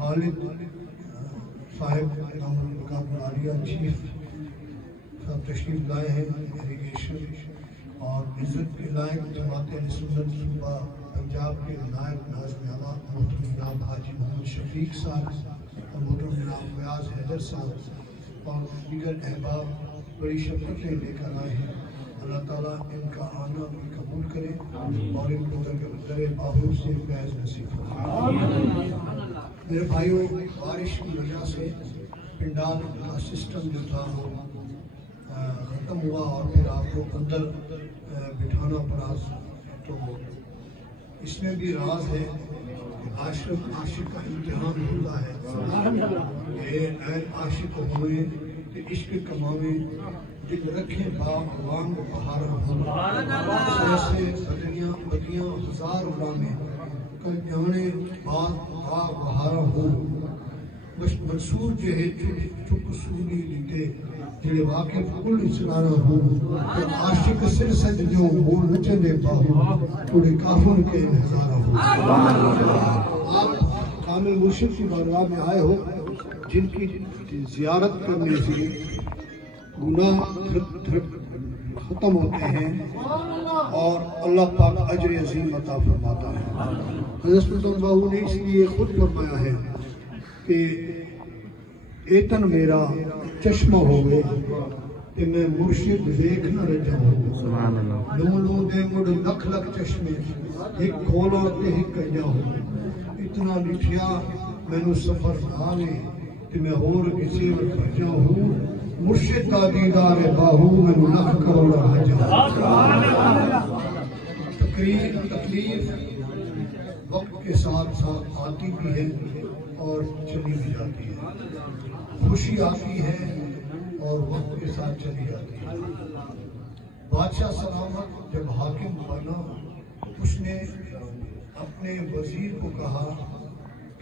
خالد صاحب کا بلاریہ چیف صاحب تشریف لائے ہیں ایریگیشن، اور عزت کے لائق جماعت اہل سنت صوبہ پنجاب کے نائب ناظم عام محترم جناب حاجی محمد شفیق صاحب اور محترم جناب فیاض حیدر صاحب اور دیگر احباب بڑی شفقتیں لے کر آئے ہیں۔ اللہ تعالیٰ ان کا آنا بھی قبول کرے اور ان کو در باہو سے فیض نصیب فرمائے۔ میرے بھائیوں، بارش کی وجہ سے پنڈال کا سسٹم جو تھا وہ ختم ہوا اور پھر آپ کو اندر بٹھانا پڑا، تو اس میں بھی راز ہے کہ عاشق کا امتحان ہوتا ہے کہ اے عاشق ہوئے کہ عشق کماویں، دل رکھیں باغبان بہار ہوں، ایسے بدیاں ہزار غلامیں کل جانے باغ بہار ہوں، منصور جو ہے چپ سوری لیتے جڑے واقف کل اسرارہ ہوں، عاشق سر سج جو بول نچن دے باہو تھوڑے کافن کے انحضارہ ہوں۔ آپ کامل مرشد کی بارگاہ میں آئے ہو جن کی زیارت کرنے سے گناہ ختم ہوتے ہیں اور اللہ پاک اجر عظیم عطا فرماتا ہے۔ حضرت سلطان باہو نے اس لیے خود فرمایا ہے کہ ایتن میرا چشمہ ہوئے کہ میں مرشد دیکھ نہ رجا ہوں، لوں دے مڑ لکھ لکھ چشمے ایک کھولا تے ایک کجا ہوں، اتنا لکھیا میں نو سفر آوے کہ میں اور کسی وقت بھجا ہوں، مرشد کا دیدار باہو میں لکھ کروڑا حجا۔ تکلیف وقت کے ساتھ ساتھ آتی بھی ہے اور چلی بھی جاتی ہے، خوشی آتی ہے اور وقت کے ساتھ چلی جاتی ہے۔ بادشاہ سلامت جب حاکم بنا، اس نے اپنے وزیر کو کہا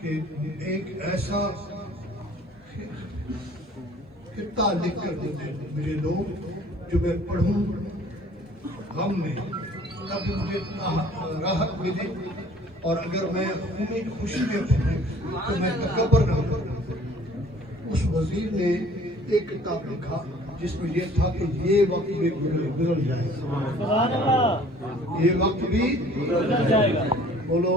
کہ ایک ایسا خطہ لکھ کر دیتے مجھے لوگ جو میں پڑھوں غم میں، تب مجھے راحت ملے، اور اگر میں خوشی میں پڑھوں تو میں تکبر نہ کروں۔ اس وزیر نے ایک کتاب لکھا جس میں یہ تھا کہ یہ وقت بھی گزر جائے گا، یہ وقت بھی گزر جائے گا، بولو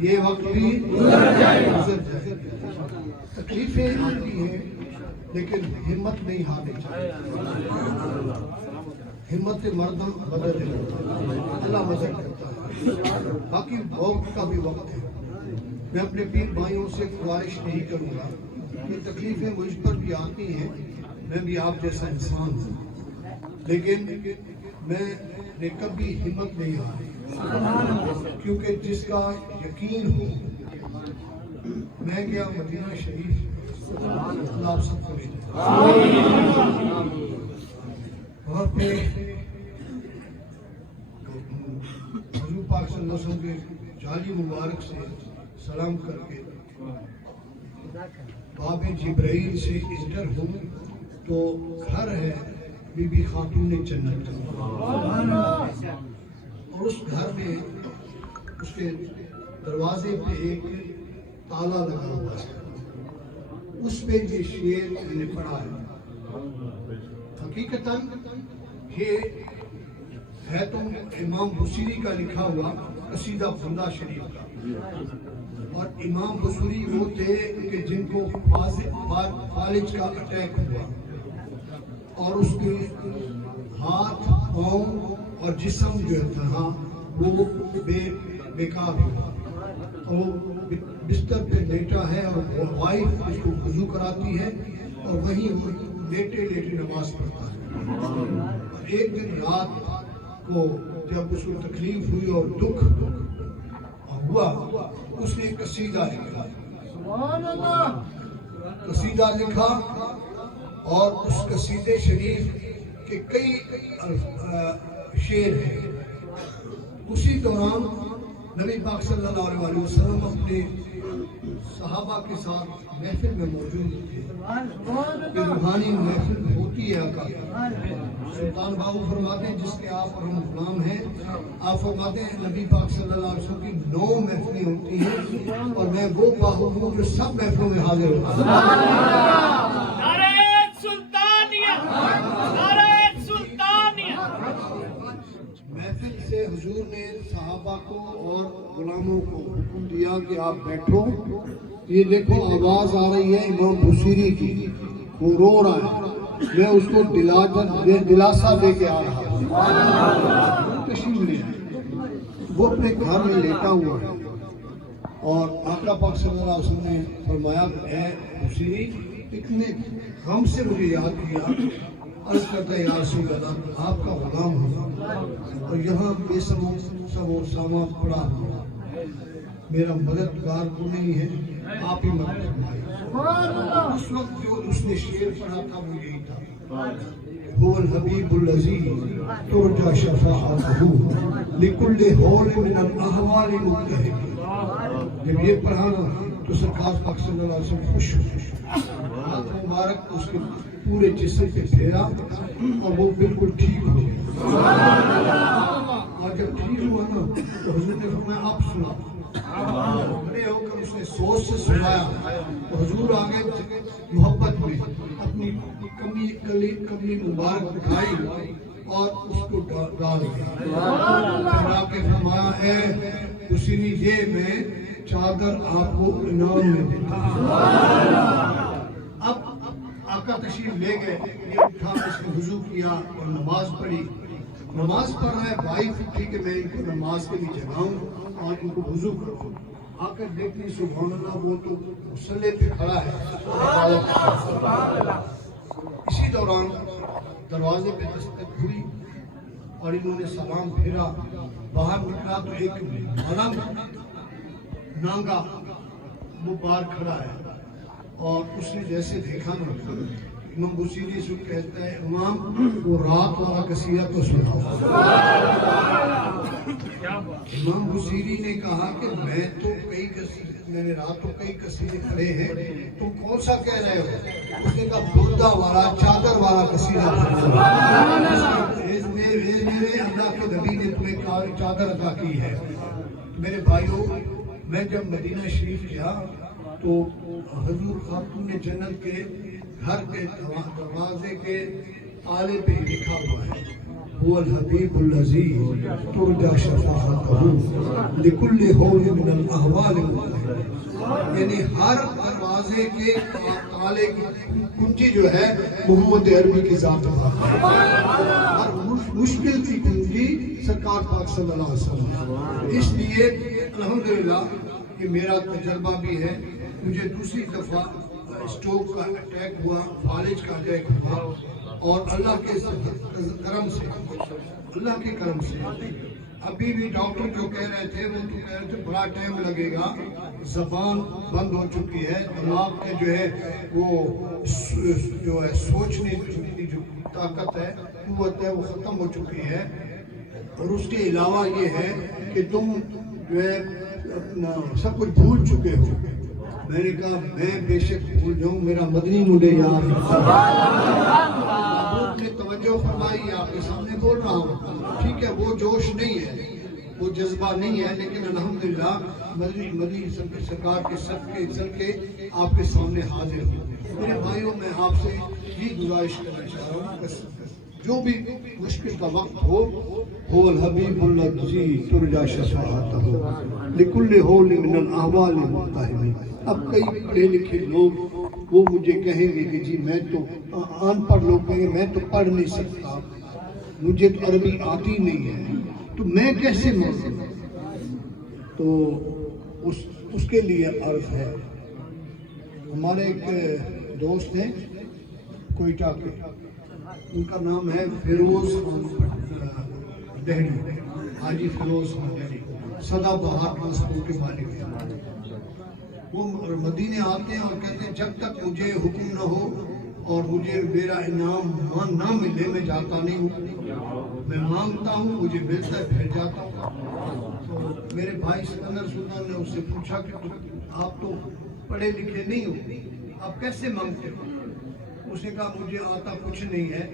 یہ وقت بھی گزر جائے گا۔ تکلیفیں آتی ہیں لیکن ہمت نہیں ہارنی چاہیے، ہمت مردم بدل اللہ مدد کرتا ہے، باقی وقت کا بھی وقت ہے۔ میں اپنے پیر بھائیوں سے خواہش نہیں کروں گا کہ تکلیفیں مجھ پر بھی آتی ہیں، میں بھی آپ جیسا انسان ہوں، لیکن میں نے کبھی ہمت نہیں ہاری، کیونکہ جس کا یقین ہو۔ میں گیا مدینہ شریف، اللہ آپ سب کو لے وہاں پہ حضور پاک صلی اللہ علیہ وسلم کے جالی مبارک سے سلام کر کے باب جبرائیل سے انٹر ہوں تو گھر ہے بی بی خاتون جنت، اور اس گھر میں اس کے دروازے پہ ایک تالا لگا ہوا ہے، اس پہ یہ شعر میں نے پڑھا ہے۔ حقیقتاً یہ ہے تو امام بصیری کا لکھا ہوا قصیدہ بندہ شریف کا، اور امام بصیری وہ تھے کہ جن کو فالج کا اٹیک ہوا اور اس کے ہاتھ پاؤں اور جسم جو تھا وہ بیکار ہوا، اور بستر پہ لیٹا ہے اور وائف اس کو وضو کراتی ہے اور وہیں وہ لیٹے لیٹے نماز پڑھتا ہے۔ اور ایک دن رات کو جب اس کو تکلیف ہوئی اور دکھ ہوا، اس نے قصیدہ لکھا، قصیدہ لکھا، اور اس قصیدے شریف کے کئی شعر ہیں۔ اسی دوران نبی پاک صلی اللہ علیہ وسلم اپنے صحابہ کے ساتھ محفل میں موجود تھے، کہ روحانی محفل ہوتی ہے آقا۔ سلطان باہو فرماتے ہیں جس کے آپ اور ہم غلام ہیں، آپ فرماتے ہیں نبی پاک صلی اللہ علیہ وسلم کی 9 محفلیں مانگتی ہیں اور میں وہ باہو ہوں جو سب محفلوں میں حاضر ہوتا ہوں. نعرہ سلطانیت، نعرہ سلطانیت. محفل سے حضور نے صحابہ کو اور غلاموں کو حکم دیا کہ آپ بیٹھو. یہ دیکھو آواز آ رہی ہے امام بصیری کی، وہ رو رہا ہے، میں اس کو دلاسا دے کے آ رہا ہوں. تشریف لے وہ اپنے گھر میں لیٹا ہوا ہے اور آقا پاک صلی اللہ علیہ وسلم نے فرمایا اے بصیری اتنے غم سے مجھے یاد کیا. عرض کرتا ہے یا رسول اللہ آپ کا غلام ہوں اور یہاں بے سب و سامان پڑا ہوا، میرا مددگار کو نہیں ہے، آپ ہی مدد فرمائے. اس وقت جو اس نے شعر پڑھا تھا وہ یہی تھا، هو الحبیب الذی ترجى شفاعته لكل حول من الاحوال مبتهج. جب یہ پڑھا نا تو سرکار پاک صلی اللہ علیہ وسلم خوش ہوئے، ہاتھ مبارک اس کے پورے جسم پہ پھیرا اور وہ بالکل ٹھیک ہو گیا. اور جب ٹھیک ہوا نا تو حضور نے فرمایا آپ سنا. کھڑے ہو کر اس نے سوچ سے سنایا تو حضور آگے محبت میں اپنی کمی مبارک اٹھائی اور اس کو ڈال دیا. پھر آ کے فرمایا ہے بصیری یہ میں چادر آپ کو انعام میں دیتا ہوں. اب آقا تشریف لے گئے، یہ اٹھا اس نے وضو کیا اور نماز پڑھی. نماز پڑھ رہا ہے بھائی تھی کہ میں ان کو نماز کے لیے جگاؤں اور ان کو وضو کروں. آ کر دیکھنی سبحان اللہ وہ تو مصلی پہ کھڑا ہے. اسی دوران دروازے پہ دستک ہوئی اور انہوں نے سلام پھیرا. باہر نکلا تو ایک ملنگ نانگا وہ باہر کھڑا ہے اور اس نے جیسے دیکھا نا امام بصیری سے کہتا ہے امام وہ رات والا قصیدہ تو سنا. امام بصیری نے کہا کہ میں نے رات کو کئی قصیدے پڑھے ہیں، تم کون سا کہہ رہے ہو؟ اس نے کہا بردہ والا چادر والا قصیدہ. اللہ کے نبی نے تمہیں چادر عطا کی ہے. میرے بھائیوں میں جب مدینہ شریف گیا تو حضور خاتون جنت کے گھر کے دروازے کے آلے پہ لکھا ہوا ہے هو الحبیب الذی ترجى شفاعته لكل حول من الاحوال مبتهج. یعنی ہر دروازے کے تالے کی کنجی جو ہے محمد عربی کی ذات ہے. ہر مشکل کی کنجی سرکار پاک صلی اللہ علیہ وسلم. اس لیے الحمدللہ یہ میرا تجربہ بھی ہے. مجھے دوسری دفعہ اسٹروک کا اٹیک ہوا، فالج کا اٹیک ہوا اور اللہ کے کرم سے ابھی بھی ڈاکٹر جو کہہ رہے تھے وہ تو کہہ رہے تھے بڑا ٹائم لگے گا، زبان بند ہو چکی ہے، دماغ کے جو ہے وہ جو ہے سوچنے کی جو طاقت ہے قوت ہے وہ ختم ہو چکی ہے. اور اس کے علاوہ یہ ہے کہ تم جو ہے اپنا سب کچھ بھول چکے ہو. میں نے کہا میں بے شک بھول جاؤں، میرا مدنی مجھے یاد نے توجہ فرمائی. آپ کے سامنے بول رہا ہوں، ٹھیک ہے وہ جوش نہیں ہے، وہ جذبہ نہیں ہے، لیکن الحمدللہ مدنی سرکار کے صدقے آپ کے سامنے حاضر ہوں. میرے بھائیوں میں آپ سے یہ گزارش کرنا چاہ رہا ہوں کہ جو بھی مشکل کا وقت ہو هو الحبیب الذی ترجى شفاعته لكل حول من الاحوال مبتهج. اب کئی پڑھے لکھے لوگ وہ مجھے کہیں گے کہ جی میں تو ان پڑھ لوگ کہیں گے میں تو پڑھ نہیں سکتا، مجھے تو عربی آتی نہیں ہے، تو میں کیسے مانوں؟ تو اس کے لیے عرض ہے. ہمارے ایک دوست ہیں کوئٹہ کے، ان کا نام ہے فیروز خان دہلی، حاجی فیروز خان دہلی، سدا بہار ٹرانسپورٹ کے مالک ہیں. وہ مدینے آتے ہیں اور کہتے ہیں جب تک مجھے حکم نہ ہو اور مجھے میرا انعام نہ ملے میں جاتا نہیں ہوں. میں مانگتا ہوں مجھے ملتا ہے پھر جاتا ہوں. تو میرے بھائی سکندر سلطان نے اس سے پوچھا کہ آپ تو پڑھے لکھے نہیں ہو، آپ کیسے مانگتے ہو؟ اس نے کہا مجھے آتا کچھ نہیں ہے،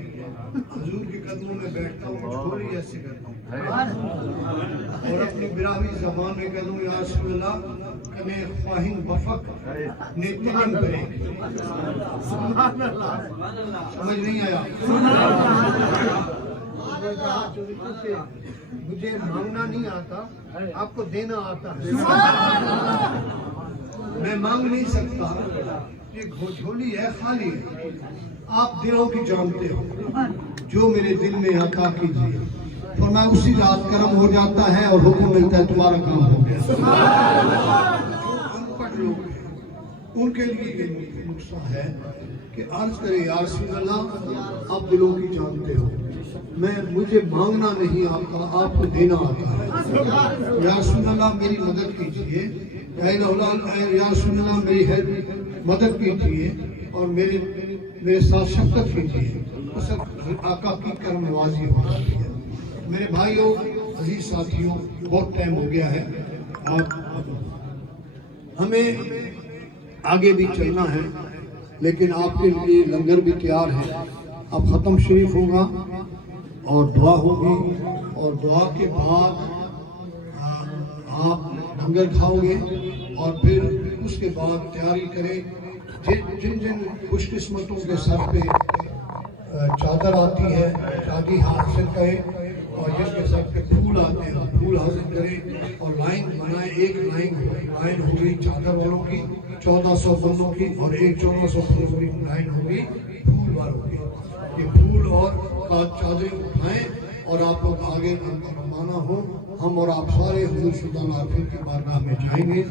حضور کے قدموں میں بیٹھتا ہوں، چھوڑی ایسے کرتا ہوں. اور اپنی براہوی زبان میں کہہ دوں یا رسول اللہ کنے خواہن بفق نیتنم کرے. سمجھ نہیں آیا؟ مجھے مانگنا نہیں آتا، آپ کو دینا آتا ہے. میں مانگ نہیں سکتا، یہ جھولی ہے خالی ہے. آپ دلوں کی جانتے ہو، جو میرے دل میں عطا کیجیے فرمایا اسی رات کرم ہو جاتا ہے اور حکم ملتا ہے تمہارا کام ہو گیا. ان پڑھ لوگ ہیں ان کے لیے یہ نقصہ ہے کہ عرض کرے یا رسول اللہ آپ دلوں کی جانتے ہو، مجھے مانگنا نہیں آتا، آپ کو دینا آتا ہے. یا رسول اللہ میری مدد کیجیے، یا رسول اللہ میری مدد کیجیے اور میرے ساتھ شفقت کیجیے. آقا کی کرم نوازی ہو جاتی ہے. میرے بھائیوں، عزیز ساتھیوں، بہت ٹائم ہو گیا ہے، ہمیں آگے بھی چلنا ہے، لیکن آپ کے لیے لنگر بھی تیار ہے. اب ختم شریف ہوگا اور دعا ہوگی، اور دعا کے بعد آپ لنگر کھاؤ گے اور پھر اس کے بعد تیاری کریں. جن خوش قسمتوں کے سر پہ چادر آتی ہے شادی حاصل کریں، اور جن کے سر پہ پھول آتے ہیں پھول حاصل کریں، اور لائن بنائیں. ایک لائن ہوگی چادر والوں کی 1400 بندوں کی، اور ایک 1400 بندوں کی لائن ہوگی پھول والوں کی. یہ پھول اور چادریں اٹھائیں اور آپ لوگ آگے روانہ ہوں. ہم اور آپ سارے حضور سلطان عارفین کی بارگاہ میں جائیں گے.